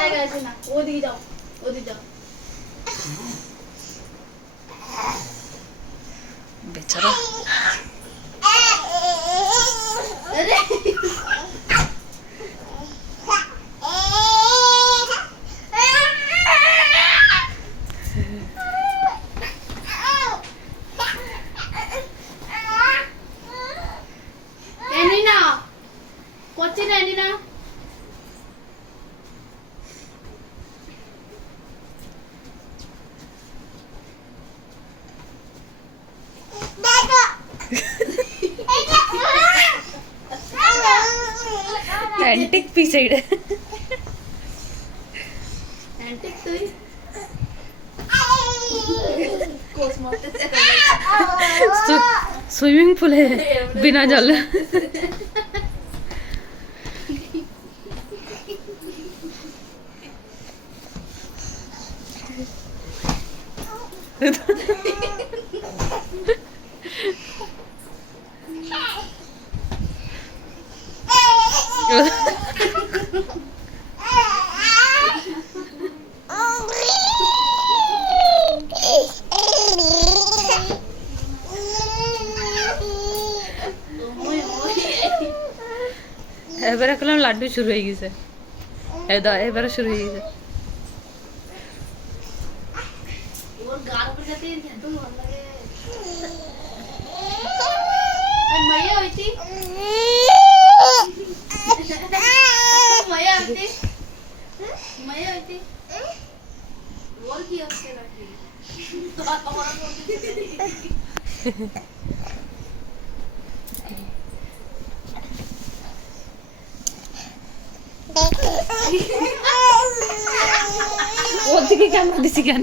জায়গায় আছে না, ওদিকে যাও, ওদিকে যাও। বেচারা আরে এনিনা করছি না এনিনা। অ্যান্টিক পিস এইটা অ্যান্টিক তুই কোস মারতেছে সুইমিং পুলে বিনা জলে এবারে করলাম লাড্ডু শুরু হয়ে গেছে এবারে শুরু হয়ে গেছে ওর গাল উপর যাতে এত ভালো লাগে। আর মাইয়া হইতি মাইয়া হইতি মাইয়া হইতি ওর কি হচ্ছে নাকি তো আমার ওর দিকে ক্যামেরা দিছি কেন